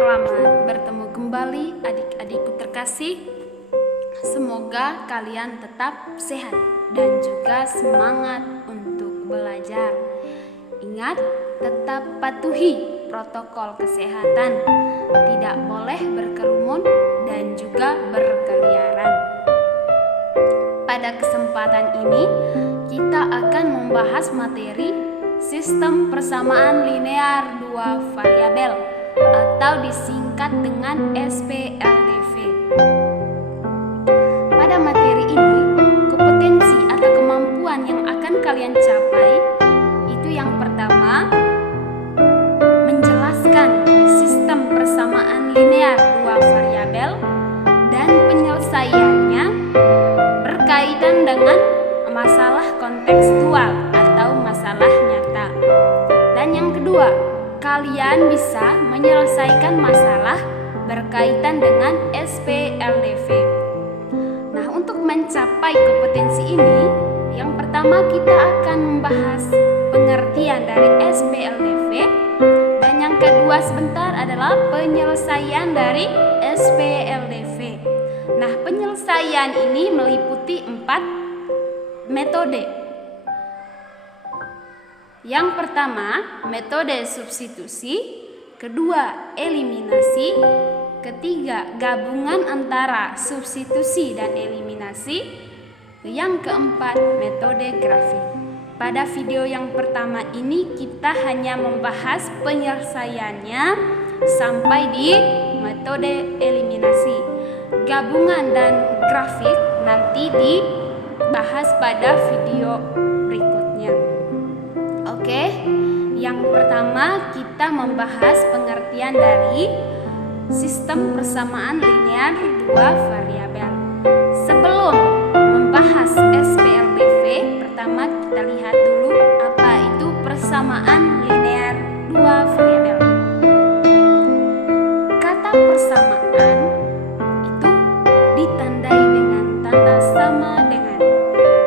Selamat bertemu kembali adik-adikku terkasih. Semoga kalian tetap sehat dan juga semangat untuk belajar. Ingat, tetap patuhi protokol kesehatan. Tidak boleh berkerumun dan juga berkeliaran. Pada kesempatan ini, kita akan membahas materi sistem persamaan linear dua variabel atau disingkat dengan SPLDV. Pada materi ini, kompetensi atau kemampuan yang akan kalian capai itu yang pertama, menjelaskan sistem persamaan linear dua variabel dan penyelesaiannya berkaitan dengan masalah kontekstual atau masalah nyata. Dan yang kedua, kalian bisa menyelesaikan masalah berkaitan dengan SPLDV. Nah, untuk mencapai kompetensi ini, yang pertama kita akan membahas pengertian dari SPLDV, dan yang kedua sebentar adalah penyelesaian dari SPLDV. Nah, penyelesaian ini meliputi 4 metode. Yang pertama, metode substitusi, kedua, eliminasi, ketiga, gabungan antara substitusi dan eliminasi, yang keempat, metode grafik. Pada video yang pertama ini kita hanya membahas penyelesaiannya sampai di metode eliminasi. Gabungan dan grafik nanti dibahas pada video berikutnya. Oke, yang pertama kita membahas pengertian dari sistem persamaan linear dua variabel. Sebelum membahas SPLDV, pertama kita lihat dulu apa itu persamaan linear dua variabel. Kata persamaan itu ditandai dengan tanda sama dengan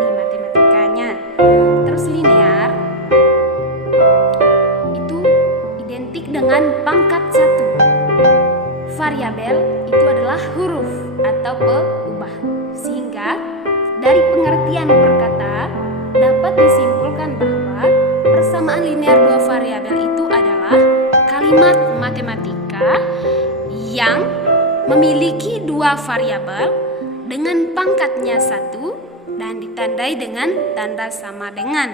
di matematikanya. Terus linear dengan pangkat 1. Variabel itu adalah huruf atau peubah. Sehingga dari pengertian perkata dapat disimpulkan bahwa persamaan linear dua variabel itu adalah kalimat matematika yang memiliki dua variabel dengan pangkatnya 1 dan ditandai dengan tanda sama dengan.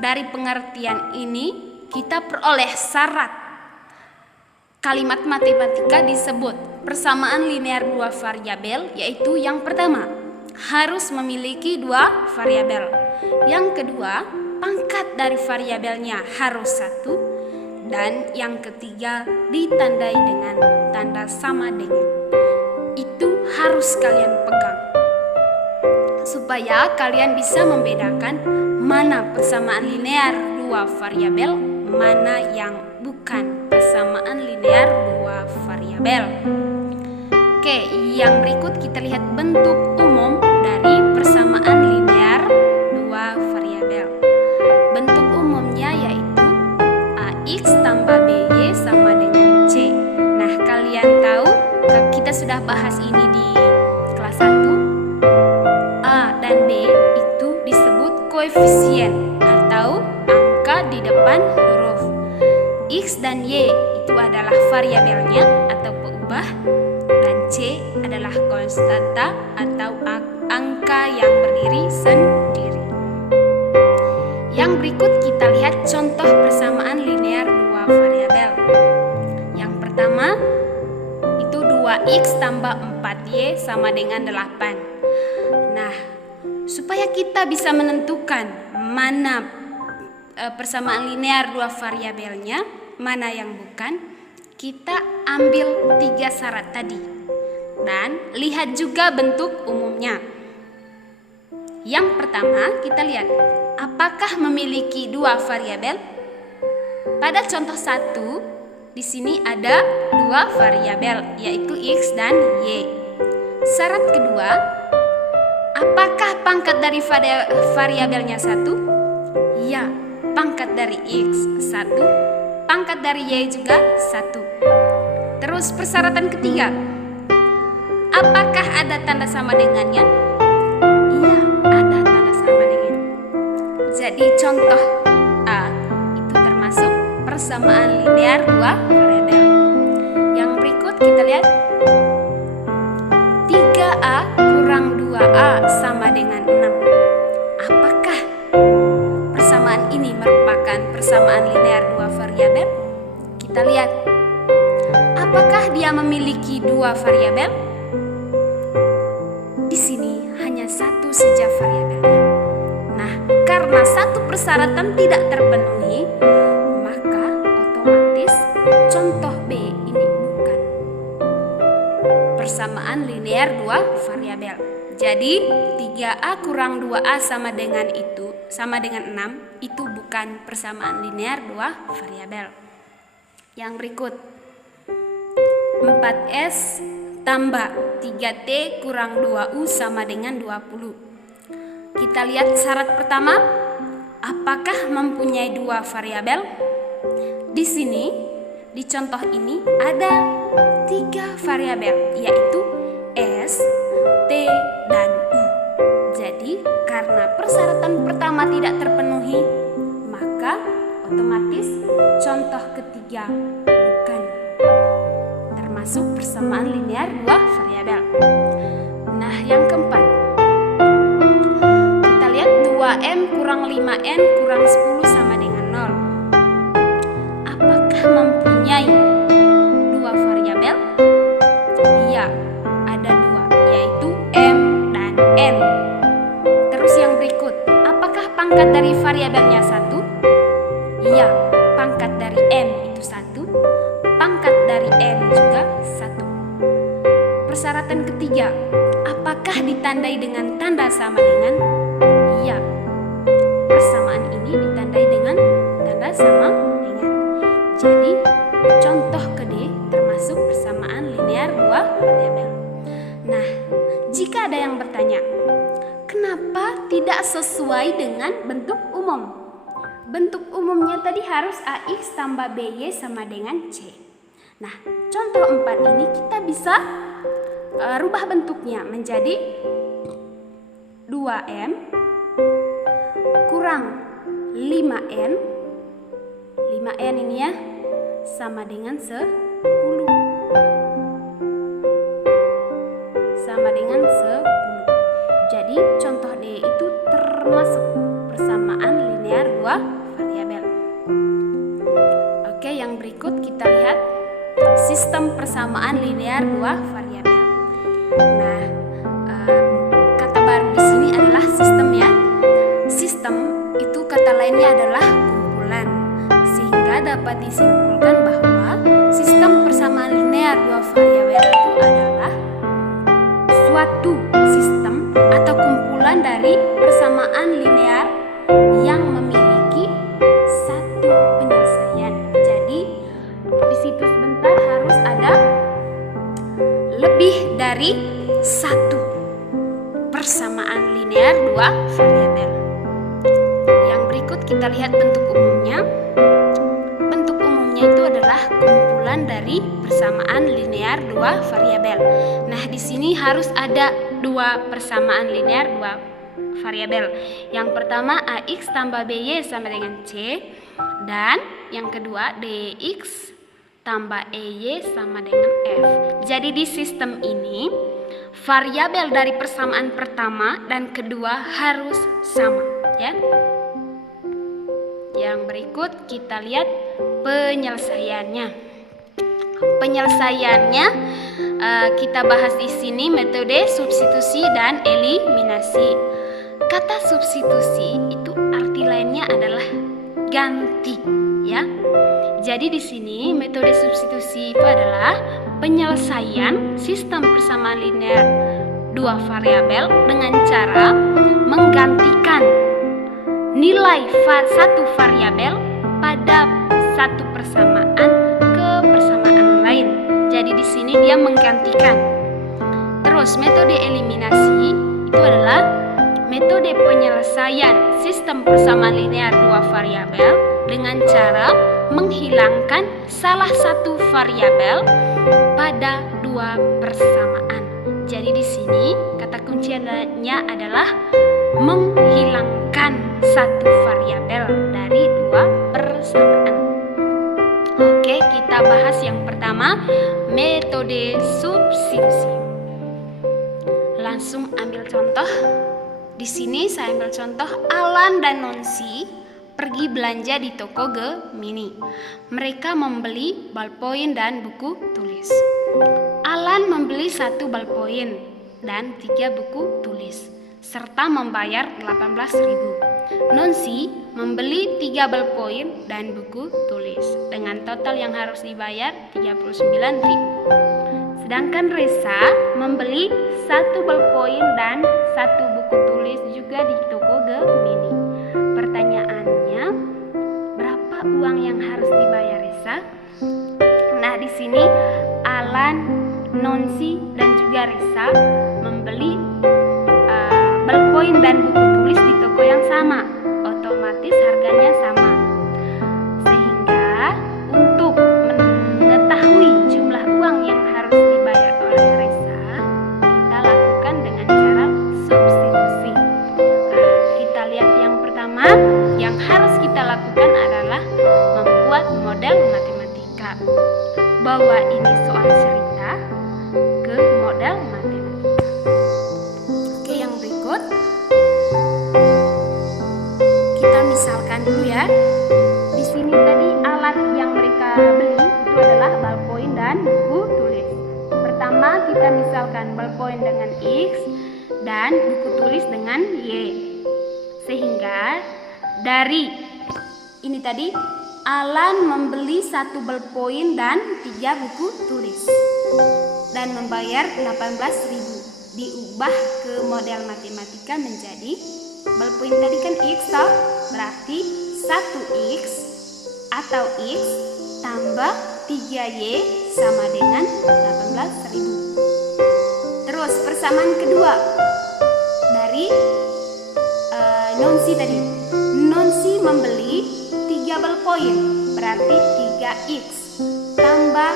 Dari pengertian ini kita peroleh syarat kalimat matematika disebut persamaan linear dua variabel, yaitu yang pertama, harus memiliki dua variabel. Yang kedua, pangkat dari variabelnya harus 1. Dan yang ketiga, ditandai dengan tanda sama dengan. Itu harus kalian pegang supaya kalian bisa membedakan mana persamaan linear dua variabel, mana yang bukan persamaan linear dua variabel. Oke, yang berikut kita lihat bentuk umum dari persamaan linear dua variabel. Bentuk umumnya yaitu AX tambah BY sama dengan C. Nah, kalian tahu, kita sudah bahas ini di kelas 1. A dan B itu disebut koefisien atau angka di depan huruf. X dan Y itu adalah variabelnya atau peubah, dan C adalah konstanta atau angka yang berdiri sendiri. Yang berikut kita lihat contoh persamaan linear dua variabel. Yang pertama itu 2X tambah 4Y sama dengan 8. Nah, supaya kita bisa menentukan mana persamaan linear dua variabelnya, mana yang bukan, kita ambil 3 syarat tadi dan lihat juga bentuk umumnya. Yang pertama kita lihat apakah memiliki dua variabel. Pada contoh 1 di sini ada 2 variabel, yaitu X dan Y. Syarat kedua, apakah pangkat dari variabelnya 1? Ya, pangkat dari X 1, pangkat dari Y juga 1. terus persyaratan ketiga. Apakah ada tanda sama dengannya? Iya, ada tanda sama dengan. Jadi contoh A itu termasuk persamaan linear dua variabel. Yang berikut kita lihat. 3A kurang 2A sama dengan 6. Apakah persamaan ini merupakan persamaan linear dua variabel? Kita lihat. Apakah dia memiliki dua variabel? Di sini hanya satu saja variabelnya. Nah, karena satu persyaratan tidak terpenuhi, maka otomatis contoh B ini bukan persamaan linear dua variabel. Jadi 3A kurang 2A sama dengan 6 itu bukan persamaan linear dua variabel. Yang berikut 4S tambah 3T kurang 2U sama dengan 20. Kita lihat syarat pertama, apakah mempunyai dua variabel? Di sini, di contoh ini ada 3 variabel, yaitu S, T, dan U. Jadi, karena persyaratan pertama tidak terpenuhi, maka otomatis contoh ketiga bukan termasuk persamaan linear dua variabel. Nah, yang keempat, kita lihat 2M kurang 5N kurang 10 sama dengan 0. Apakah mempunyai dua variabel? Iya, ada dua, yaitu M dan N. Terus yang berikut, apakah pangkat dari variabelnya 1? Iya, pangkat dari M itu 1, pangkat dari N juga 1. Persyaratan ketiga, apakah ditandai dengan tanda sama dengan? Iya, persamaan ini ditandai dengan tanda sama dengan. Jadi, contoh ke D termasuk persamaan linear dua variabel. Nah, jika ada yang bertanya, kenapa tidak sesuai dengan bentuk umum? Bentuk umumnya tadi harus AX tambah BY sama dengan C. Nah, contoh 4 ini kita bisa rubah bentuknya menjadi 2M kurang 5N. 5N ini ya, sama dengan 10. Sama dengan 10. Jadi, contoh D itu termasuk persamaan linear dua variabel. Oke, yang berikut kita lihat sistem persamaan linear dua variabel. Nah, kata baru di sini adalah sistem ya. Sistem itu kata lainnya adalah kumpulan, sehingga dapat disimpulkan bahwa sistem persamaan linear dua variabel itu adalah suatu sistem atau kumpulan dari persamaan linear yang memiliki satu penyelesaian. Jadi di situ sebentar harus ada lebih dari satu persamaan linear dua variabel. Yang berikut kita lihat bentuk umumnya. Bentuk umumnya itu adalah kumpulan dari persamaan linear dua variabel. Nah, di sini harus ada dua persamaan linear dua variabel. Yang pertama AX tambah BY sama dengan C, dan yang kedua DX tambah EY sama dengan F. Jadi di sistem ini variabel dari persamaan pertama dan kedua harus sama ya. Yang berikut kita lihat penyelesaiannya. Penyelesaiannya kita bahas di sini metode substitusi dan eliminasi. Kata substitusi itu arti lainnya adalah ganti ya. Jadi di sini metode substitusi itu adalah penyelesaian sistem persamaan linear dua variabel dengan cara menggantikan nilai satu variabel pada satu persamaan ke persamaan lain. Jadi di sini dia menggantikan. Terus metode eliminasi itu adalah metode penyelesaian sistem persamaan linear dua variabel dengan cara menghilangkan salah satu variabel ada 2 persamaan. Jadi di sini kata kuncinya adalah menghilangkan satu variabel dari 2 persamaan. Oke, kita bahas yang pertama, metode substitusi. Langsung ambil contoh. Di sini saya ambil contoh Alan dan Nonsi pergi belanja di toko Gemini. Mereka membeli ballpoint dan buku tulis. Alan membeli 1 ballpoint dan 3 buku tulis serta membayar 18.000. Nonsi membeli 3 ballpoint dan buku tulis dengan total yang harus dibayar 39.000. Sedangkan Resa membeli 1 ballpoint dan 1 buku tulis juga di toko Gemini. Pertanyaannya, berapa uang yang harus dibayar Resa? Nah, di sini Alan, Nonsi dan juga Resa membeli ballpoint dan buku tulis di toko yang sama. Otomatis harganya sama. Sehingga untuk mengetahui jumlah uang yang harus dibayar oleh Resa, kita lakukan dengan cara substitusi. Kita lihat yang pertama, yang harus kita lakukan adalah membuat model matematika. Bawa ini soal cerita ke model matematika. Oke, yang berikut kita misalkan dulu ya. Di sini tadi alat yang mereka beli itu adalah ballpoint dan buku tulis. Pertama kita misalkan ballpoint dengan X dan buku tulis dengan Y. Sehingga dari ini tadi Alan membeli 1 ballpoint dan 3 buku tulis dan membayar 18.000. Diubah ke model matematika menjadi ballpoint tadi kan X toh, berarti 1X atau X tambah 3Y sama dengan 18.000. Terus persamaan kedua dari Nonsi tadi. Nonsi membeli 3 ballpoint, berarti 3X tambah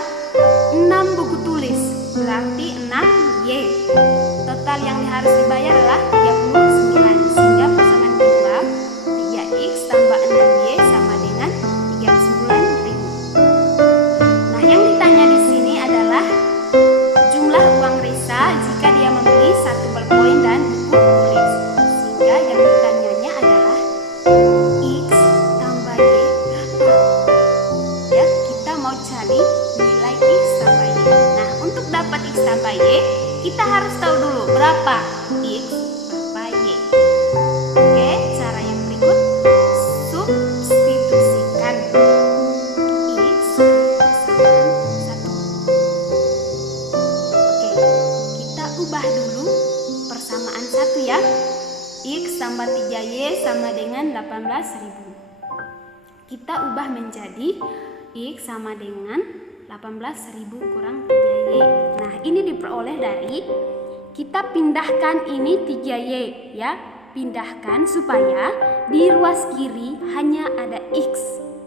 6 buku tulis, berarti 6Y. Total yang harus dibayar adalah 39. Sehingga persamaan kedua 3X tambah 6Y sama dengan 39.000. Nah, yang ditanya di sini adalah jumlah uang Resa jika dia membeli 1 ballpoint dan buku tulis. Sehingga yang ditanyanya adalah X tambah Y berapa? Ya, kita mau cari nilai X tambah Y. Nah, untuk dapat X tambah Y, kita harus tahu dulu berapa X, berapa Y. Oke, cara yang berikut, substitusikan X persamaan 1. Oke, kita ubah dulu persamaan 1 ya. X tambah 3Y sama dengan 18.000. Kita ubah menjadi X sama dengan 18.000 kurang 3Y. Nah, ini diperoleh dari kita pindahkan ini 3Y ya. Pindahkan supaya di ruas kiri hanya ada X,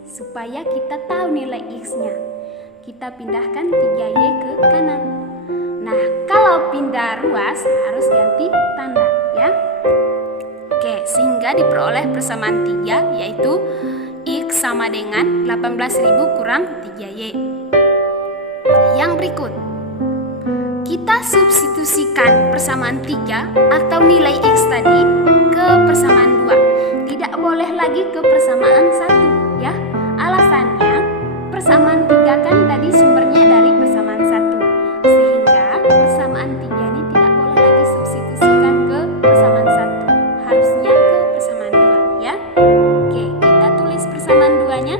supaya kita tahu nilai X-nya. Kita pindahkan 3Y ke kanan. Nah, kalau pindah ruas harus ganti tanda ya. Oke, sehingga diperoleh persamaan 3 yaitu X sama dengan 18.000 kurang 3Y. Yang berikut, kita substitusikan persamaan 3 atau nilai X tadi ke persamaan 2. Tidak boleh lagi ke persamaan 1 ya. Alasannya persamaan 3 kan tadi sumbernya dari persamaan 1. Sehingga persamaan 3 ini tidak boleh lagi substitusikan ke persamaan 1. Harusnya ke persamaan 2 ya. Oke, kita tulis persamaan 2-nya.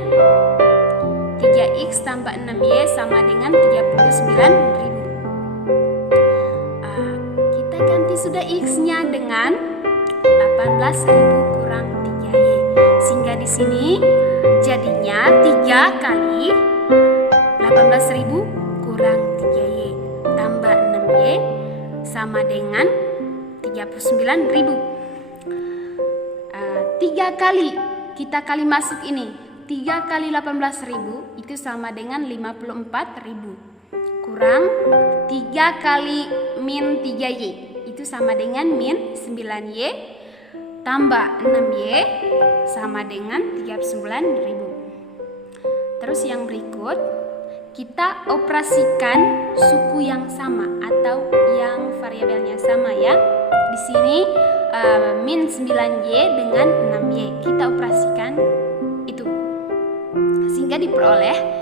3X tambah 6Y sama dengan 39.000. Kita ganti sudah X-nya dengan 18.000 kurang 3Y. Sehingga di sini jadinya 3 kali 18.000 kurang 3Y tambah 6Y sama dengan 39.000. 3 kali kita kali masuk ini. 3 kali 18.000 itu sama dengan 54.000 kurang 3 kali min 3Y. Itu sama dengan min 9Y tambah 6Y sama dengan 39.000. Terus yang berikut, kita operasikan suku yang sama atau yang variabelnya sama ya. Di sini min 9Y dengan 6Y. Kita operasikan itu. Sehingga diperoleh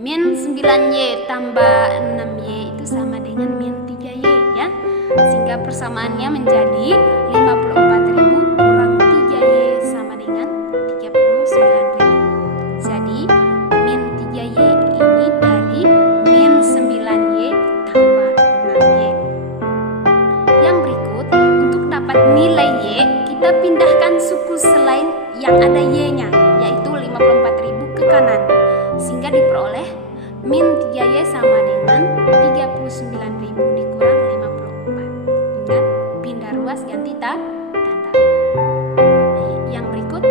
min 9Y tambah 6Y itu sama dengan min 3Y ya. Sehingga persamaannya menjadi 54.000 kurang 3Y sama dengan 39.000. Jadi min 3Y ini dari min 9Y tambah 6Y. Yang berikut, untuk dapat nilai Y, kita pindahkan suku selain yang ada Y-nya, yaitu 54.000 ke kanan. Sehingga diperoleh min 3Y sama dengan 39.000 dikurang 54. Ingat, pindah ruas ganti tanda. Yang berikut,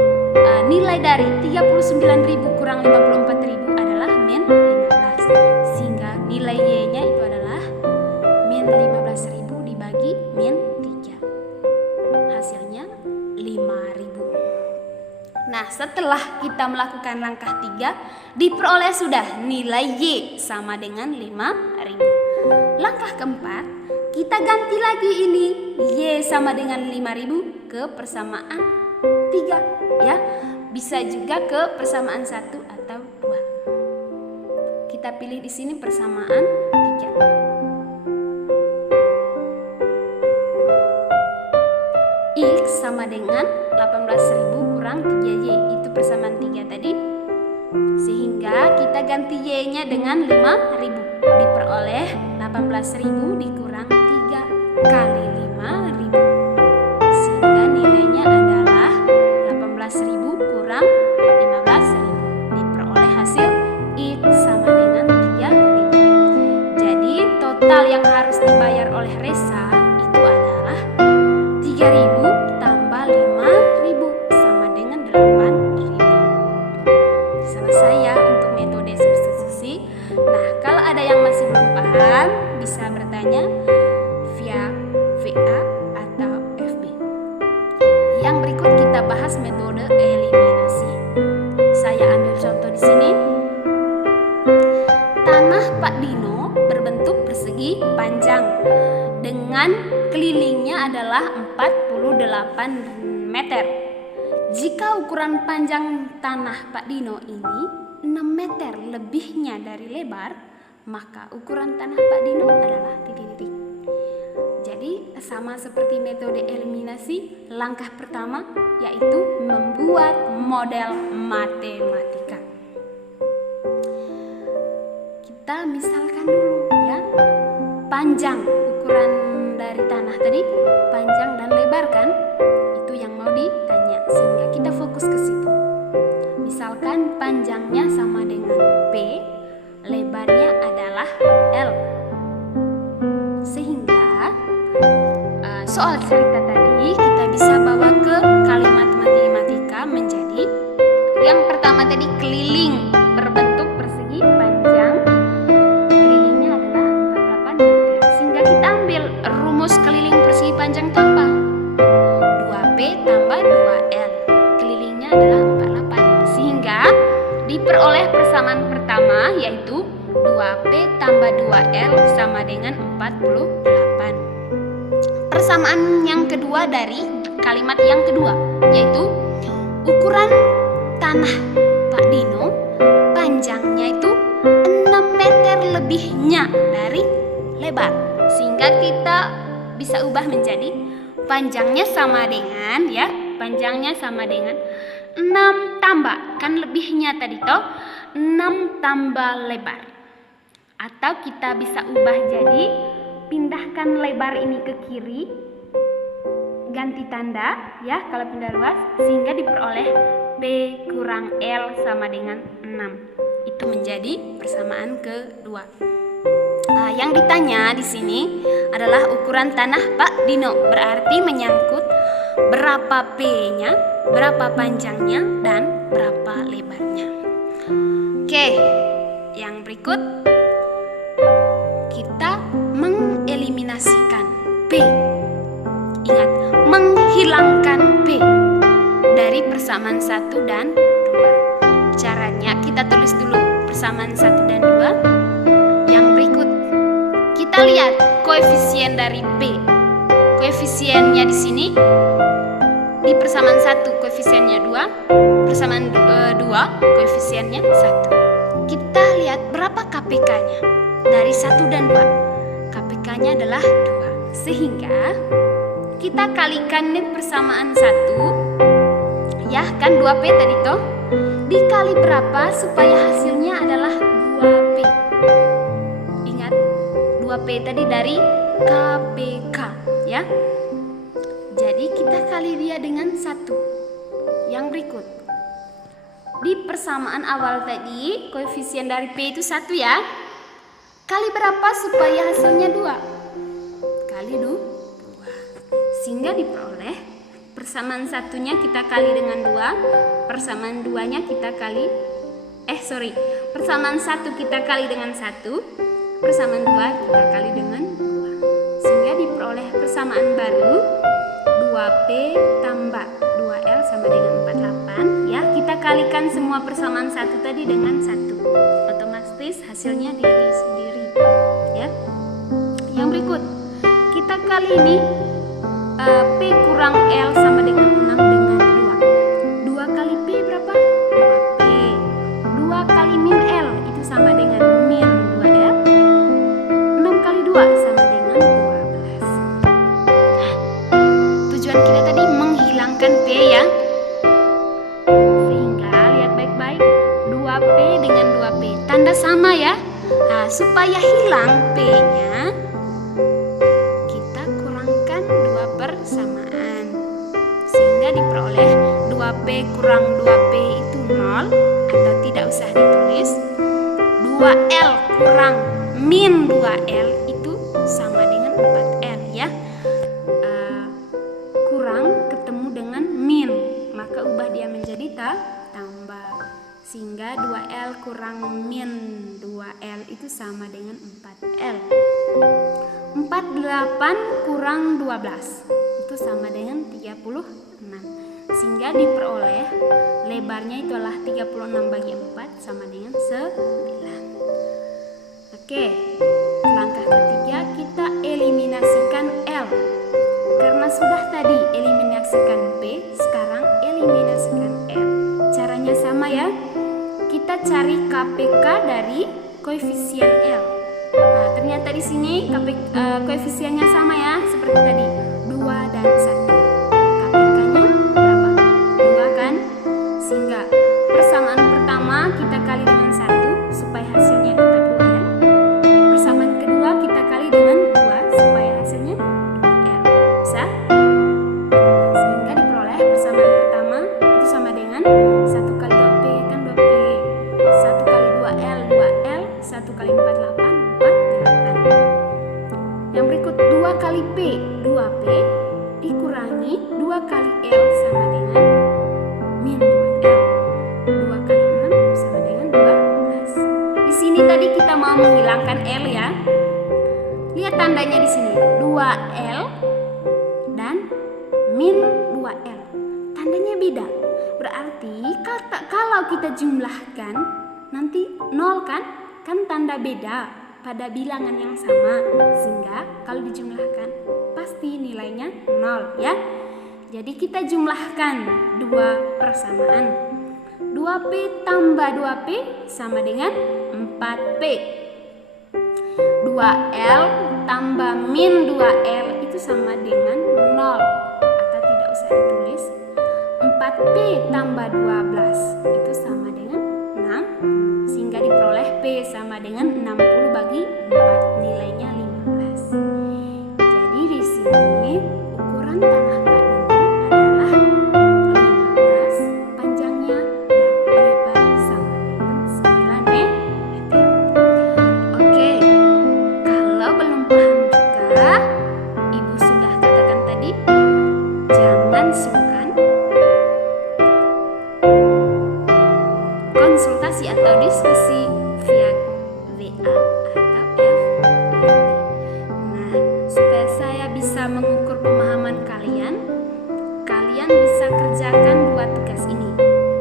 nilai dari 39.000 kurang 54.000 adalah min 15. Sehingga nilai Y-nya itu adalah min 15.000 dibagi min 3. Hasilnya 5.000. Nah, setelah kita melakukan langkah 3, diperoleh sudah nilai Y sama dengan 5.000. Langkah keempat, kita ganti lagi ini Y sama dengan 5.000 ke persamaan 3 ya. Bisa juga ke persamaan 1 atau 2. Kita pilih di sini persamaan 3. X sama dengan 18.000 kurang 3Y, itu persamaan 3 tadi. Sehingga kita ganti Y-nya dengan 5.000. Diperoleh 18.000 dikurang 3 kali 5.000. Sehingga nilainya adalah 18.000 kurang 15.000. Diperoleh hasil X sama dengan 3.000. Jadi total yang harus dibayar oleh Resa itu adalah 3.000 tambah 5.000 sama dengan 8.000. Selesai ya untuk metode substitusi. Nah, kalau ada yang masih belum paham, bisa bertanya via WA atau FB. Yang berikut kita bahas metode eliminasi. Saya ambil contoh di sini. Tanah Pak Dino berbentuk persegi panjang dengan kelilingnya adalah 48 meter. Jika ukuran panjang tanah Pak Dino ini 6 meter lebihnya dari lebar, maka ukuran tanah Pak Dino adalah titik-titik. Jadi sama seperti metode eliminasi, langkah pertama yaitu membuat model matematika. Kita misalkan dulu ya, panjang ukuran dari tanah tadi, panjang dan lebar kan? Itu yang mau ditanya, sehingga kita fokus ke situ. Misalkan panjangnya sama dengan P, lebarnya adalah L. Sehingga soal cerita tadi kita bisa bawa ke kalimat matematika menjadi yang pertama tadi keliling berbentuk persegi panjang. Kelilingnya adalah 48 meter. Sehingga kita ambil rumus keliling persegi panjang itu apa? 2P tambah 2L. Kelilingnya adalah 48. Sehingga diperoleh persamaan pertama yaitu 2P tambah 2L sama dengan 48. Persamaan yang kedua dari kalimat yang kedua yaitu ukuran tanah Pak Dino panjangnya itu 6 meter lebihnya dari lebar. Sehingga kita bisa ubah menjadi panjangnya sama dengan ya, panjangnya sama dengan 6 tambah, kan lebihnya tadi toh 6 tambah lebar. Atau kita bisa ubah jadi pindahkan lebar ini ke kiri, ganti tanda ya kalau pindah ruas, sehingga diperoleh P kurang L sama dengan 6. Itu menjadi persamaan kedua. Nah, yang ditanya di sini adalah ukuran tanah Pak Dino, berarti menyangkut berapa P-nya, berapa panjangnya, dan berapa lebarnya. Oke, yang berikut dari persamaan 1 dan 2. Caranya kita tulis dulu persamaan 1 dan 2. Yang berikut, kita lihat koefisien dari P. Koefisiennya di sini, di persamaan 1 koefisiennya 2, persamaan 2 koefisiennya 1. Kita lihat berapa KPK-nya dari 1 dan 2. KPK-nya adalah 2. Sehingga kita kalikan nih persamaan 1, ya kan 2P tadi toh, dikali berapa supaya hasilnya adalah 2P. Ingat 2P tadi dari KPK ya. Jadi kita kali dia dengan 1. Yang berikut, di persamaan awal tadi koefisien dari P itu 1 ya. Kali berapa supaya hasilnya 2? Kali 2. Sehingga diperoleh persamaan 1-nya kita kali dengan 2, persamaan 2-nya kita kali persamaan 1 kita kali dengan 1, persamaan 2 kita kali dengan 2. Sehingga diperoleh persamaan baru 2P tambah 2L sama dengan 48 ya. Kita kalikan semua persamaan 1 tadi dengan 1. Otomatis hasilnya diri sendiri ya. Yang berikut, kita kali ini P kurang L sama dengan 6 dengan 2. 2 kali P berapa? 2P. 2 kali min L itu sama dengan min 2L. 6 kali 2 sama dengan 12. Nah, tujuan kita tadi menghilangkan P ya. Sehingga lihat baik-baik, 2P dengan 2P tanda sama ya. Nah, supaya hilang P-nya, persamaan, sehingga diperoleh 2P kurang 2P itu 0 atau tidak usah ditulis. 2L kurang min 2L itu sama dengan 4L ya. Kurang ketemu dengan min, maka ubah dia menjadi tambah, sehingga 2L kurang min 2L itu sama dengan 4L. 48 kurang 12 itu sama dengan 36, sehingga diperoleh lebarnya itu adalah 36 bagi 4 sama dengan 9. Oke, langkah ketiga kita eliminasikan L. Karena sudah tadi eliminasikan P, sekarang eliminasikan L. Caranya sama ya. Kita cari KPK dari koefisien L. Nah, ternyata di sini koefisiennya sama ya, seperti tadi 2 dan 1. KPK-nya berapa? 2 kan? Sehingga persamaan pertama kita kali dengan 1 supaya hasilnya dapat 2L. Persamaan kedua kita kali dengan 2 supaya hasilnya 2L. Bisa? Sehingga diperoleh persamaan pertama itu sama dengan 1 kali 2P kan 2P, 1 kali 2L 2L, 1 kali 48 48. Yang berikut 2 kali P 2P dikurangi 2 kali L sama dengan min 2L. 2 kali 6 sama dengan 12. Di sini tadi kita mau menghilangkan L ya. Lihat tandanya di sini 2L dan min 2L. Tandanya beda. Berarti kalau kita jumlahkan nanti 0 kan? Kan tanda beda pada bilangan yang sama, sehingga kalau dijumlahkan pasti nilainya 0 ya. Jadi kita jumlahkan dua persamaan. 2P tambah 2P sama dengan 4P. 2L tambah min 2L itu sama dengan 0 atau tidak usah ditulis. 4P tambah 12 itu sama dengan 6, sehingga diperoleh P sama dengan 60 bagi 4, nilainya 15. Jadi di sini ukuran tanah Pak Dudung adalah 15, panjangnya dan lebar sama dengan 9 meter. Oke, kalau belum paham juga, Ibu sudah katakan tadi, jangan sungkan konsultasi atau diskusi via WA atau FB. Nah, supaya saya bisa mengukur pemahaman kalian bisa kerjakan dua tugas ini.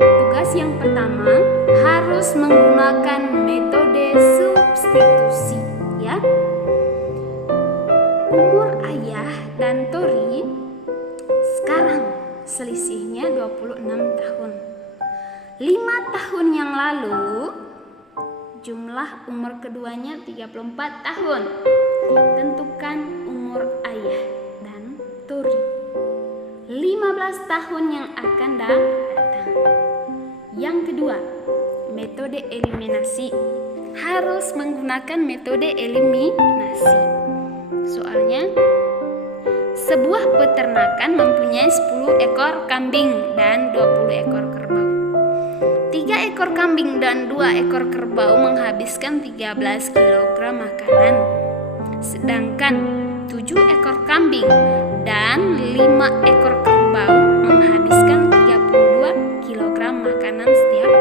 Tugas yang pertama harus menggunakan metode substitusi, ya. Umur Ayah dan Tori sekarang selisihnya 26 tahun. 5 tahun yang lalu jumlah umur keduanya 34 tahun. Tentukan umur Ayah dan Tori 15 tahun yang akan datang. Yang kedua, metode eliminasi. Harus menggunakan metode eliminasi. Soalnya sebuah peternakan mempunyai 10 ekor kambing dan 20 ekor kerbau. 3 ekor kambing dan 2 ekor kerbau menghabiskan 13 kg makanan. Sedangkan 7 ekor kambing dan 5 ekor kerbau menghabiskan 32 kg makanan setiap